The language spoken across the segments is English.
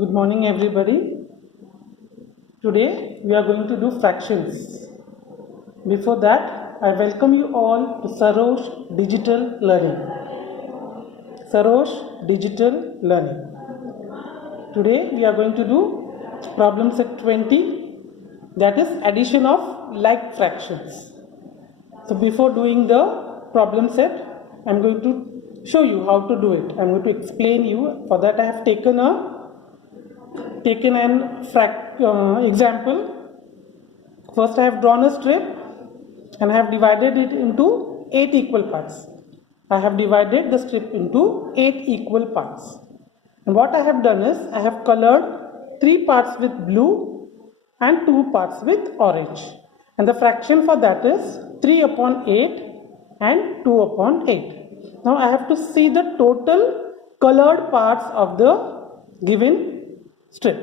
Good morning, everybody. Today we are going to do fractions. Before that, I welcome you all to Sarosh Digital Learning. Sarosh Digital Learning. Today we are going to do problem set 20, that is addition of like fractions. So before doing the problem set, I am going to show you how to do it. I am going to explain you. For that I have taken an example. First I have drawn a strip and I have divided it into 8 equal parts. I have divided the strip into 8 equal parts. And what I have done is I have colored 3 parts with blue and 2 parts with orange. And the fraction for that is 3 upon 8 and 2 upon 8. Now I have to see the total colored parts of the given strip.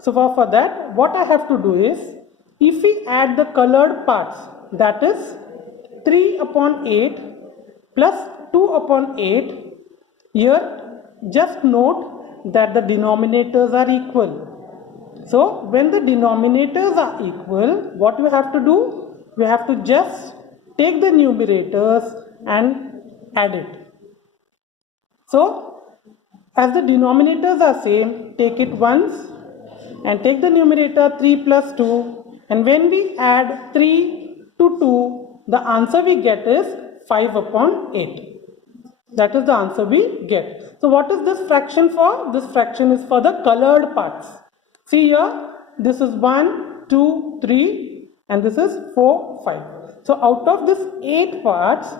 So for that, what I have to do is, if we add the colored parts, that is 3 upon 8 plus 2 upon 8, here just note that the denominators are equal. So when the denominators are equal, what you have to do? You have to just take the numerators and add it. So as the denominators are same, take it once and take the numerator 3 plus 2, and when we add 3 to 2, the answer we get is 5 upon 8. That is the answer we get. So what is this fraction for? This fraction is for the colored parts. See here, this is 1, 2, 3 and this is 4, 5. So out of this 8 parts,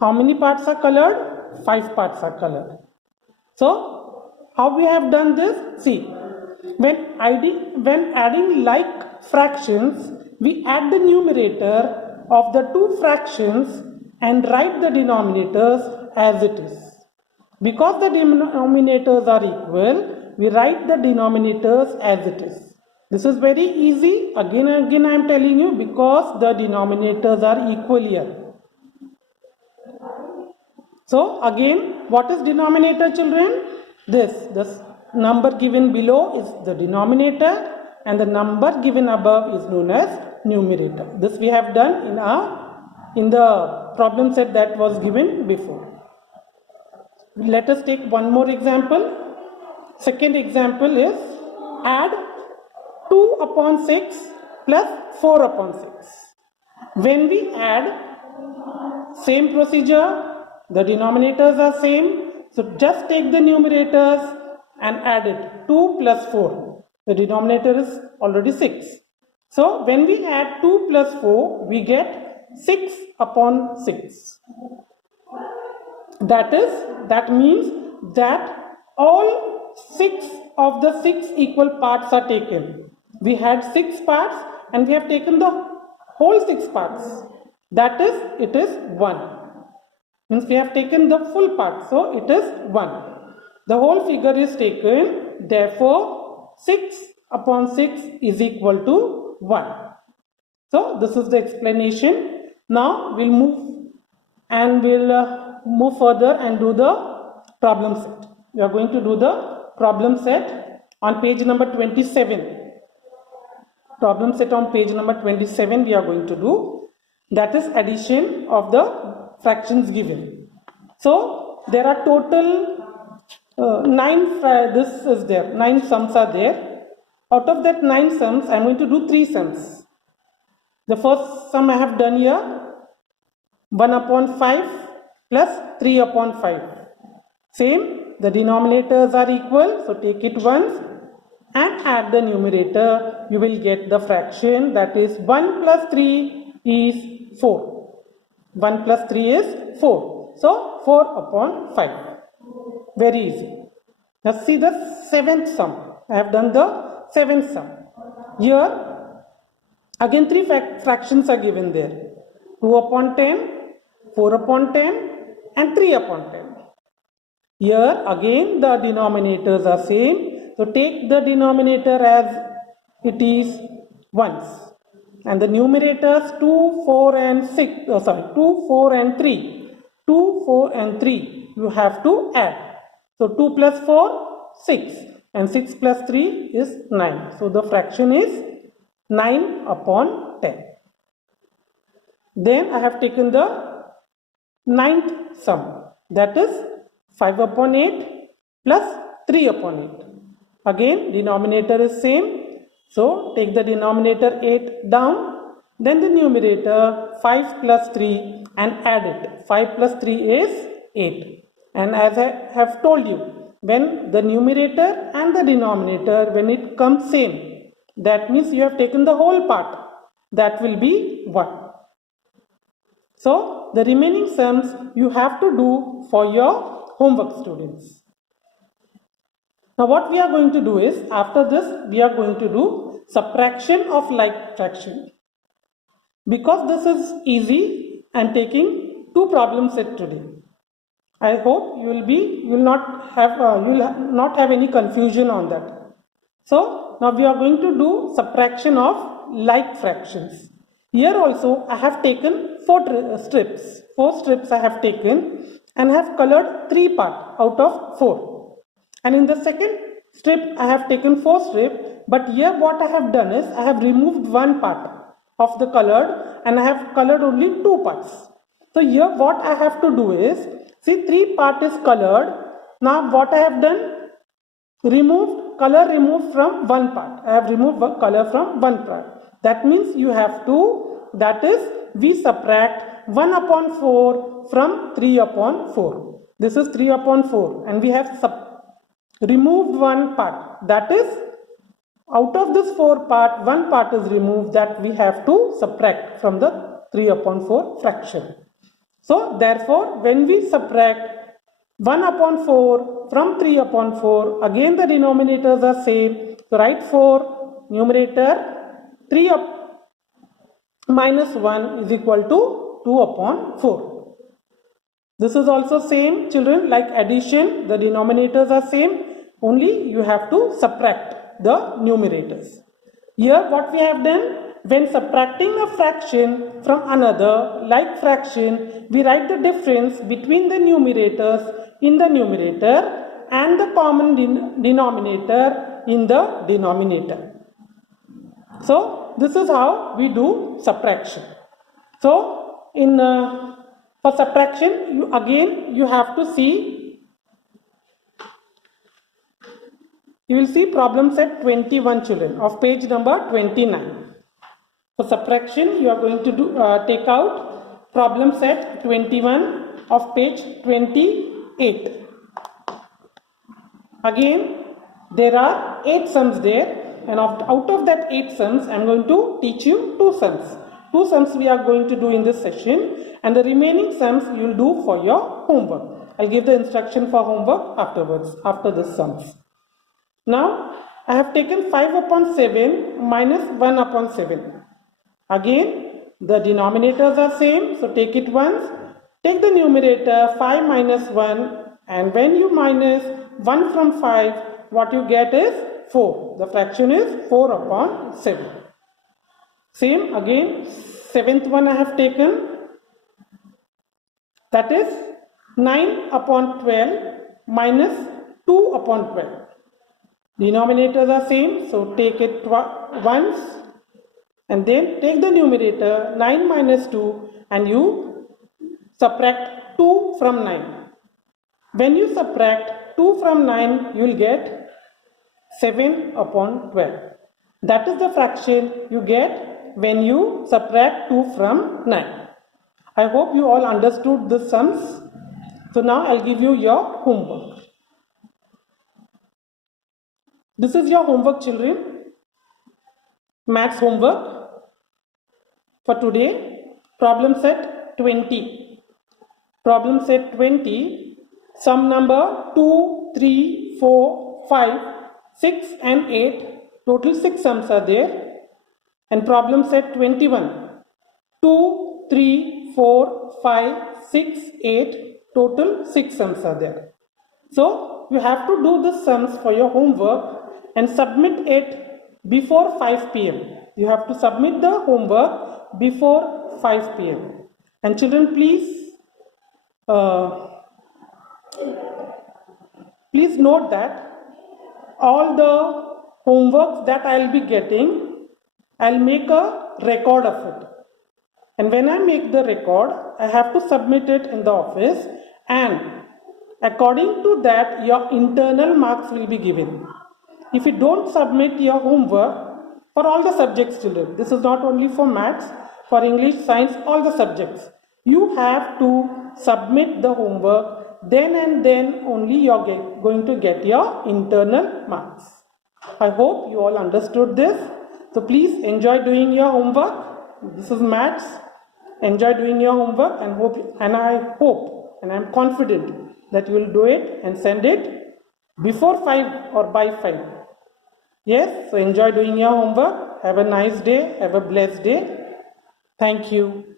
how many parts are colored? 5 parts are colored. So how we have done this? See, when adding like fractions, we add the numerator of the two fractions and write the denominators as it is. Because the denominators are equal, we write the denominators as it is. This is very easy. Again and again I am telling you, because the denominators are equal here. So again, what is denominator, children? This number given below is the denominator and the number given above is known as numerator. This we have done in the problem set that was given before. Let us take one more example. Second example is add 2 upon 6 plus 4 upon 6. When we add, same procedure, the denominators are same. So just take the numerators and add it. 2 plus 4. The denominator is already 6. So when we add 2 plus 4, we get 6 upon 6. That means that all 6 of the 6 equal parts are taken. We had 6 parts and we have taken the whole 6 parts. That is, it is 1. Means we have taken the full part, so it is 1. The whole figure is taken, therefore 6 upon 6 is equal to 1. So this is the explanation. Now we'll move further and do the problem set. We are going to do the problem set on page number 27. Problem set on page number 27 we are going to do. That is addition of the fractions given. So there are total 9 sums are there. Out of that 9 sums, I am going to do 3 sums. The first sum I have done here, 1 upon 5 plus 3 upon 5. Same, the denominators are equal, so take it once and add the numerator. You will get the fraction, that is 1 plus 3 is 4. 1 plus 3 is 4. So 4 upon 5. Very easy. Now see the 7th sum. I have done the 7th sum. Here again 3 fractions are given there. 2 upon 10, 4 upon 10 and 3 upon 10. Here again the denominators are same. So take the denominator as it is once. And the numerators 2, 4 and 2, 4 and 3. 2, 4 and 3 you have to add. So 2 plus 4, 6, and 6 plus 3 is 9. So the fraction is 9 upon 10. Then I have taken the ninth sum, that is 5 upon 8 plus 3 upon 8. Again, denominator is same, so take the denominator 8 down, then the numerator 5 plus 3 and add it. 5 plus 3 is 8. And as I have told you, when the numerator and the denominator, when it comes same, that means you have taken the whole part, that will be 1. So the remaining sums you have to do for your homework, students. Now what we are going to do is, after this we are going to do subtraction of like fraction. Because this is easy and taking 2 problem set today, I hope you will not have any confusion on that. So now we are going to do subtraction of like fractions. Here also I have taken 4 strips. 4 strips I have taken and have colored 3 parts out of 4. And in the second strip I have taken 4 strips, but here what I have done is I have removed 1 part of the colored and I have colored only 2 parts. So here what I have to do is, see 3 part is colored. Now what I have done, color removed from 1 part. I have removed color from 1 part. That means you have to, that is, we subtract 1 upon 4 from 3 upon 4. This is 3 upon 4 and we have removed 1 part. That is, out of this 4 part, 1 part is removed, that we have to subtract from the 3 upon 4 fraction. So therefore, when we subtract 1 upon 4 from 3 upon 4, again the denominators are same. So write 4, numerator 3 minus 1 is equal to 2 upon 4. This is also same, children, like addition, the denominators are same, only you have to subtract the numerators. Here what we have done, when subtracting a fraction from another like fraction, we write the difference between the numerators in the numerator and the common denominator in the denominator. So this is how we do subtraction. So in for subtraction, you have to see, you will see problem set 21, children, of page number 29. For subtraction, you are going to do take out problem set 21 of page 28. Again, there are 8 sums there, and out of that 8 sums, I am going to teach you 2 sums. 2 sums we are going to do in this session, and the remaining sums you will do for your homework. I will give the instruction for homework afterwards, after this sums. Now, I have taken 5 upon 7 minus 1 upon 7. Again, the denominators are same, so take it once. Take the numerator 5 minus 1, and when you minus 1 from 5, what you get is 4. The fraction is 4 upon 7. Same again, 7th one I have taken, that is 9 upon 12 minus 2 upon 12. Denominators are same, so take it once, and then take the numerator 9 minus 2 and you subtract 2 from 9. When you subtract 2 from 9, you will get 7 upon 12. That is the fraction you get when you subtract 2 from 9. I hope you all understood the sums. So now I will give you your homework. This is your homework, children. Maths homework for today. Problem set 20. Problem set 20. Sum number 2, 3, 4, 5, 6 and 8. Total 6 sums are there. And problem set 21. 2, 3, 4, 5, 6, 8. Total 6 sums are there. So you have to do the sums for your homework and submit it before 5 p.m. You have to submit the homework before 5 p.m. And children, please note that all the homeworks that I'll be getting, I'll make a record of it. And when I make the record, I have to submit it in the office, and according to that, your internal marks will be given. If you don't submit your homework for all the subjects, children, this is not only for maths, for English, science, all the subjects, you have to submit the homework, then and then only you are going to get your internal marks. I hope you all understood this. So please enjoy doing your homework. This is maths. Enjoy doing your homework, and I hope and I am confident that you will do it and send it before 5 or by 5. Yes, so enjoy doing your homework. Have a nice day. Have a blessed day. Thank you.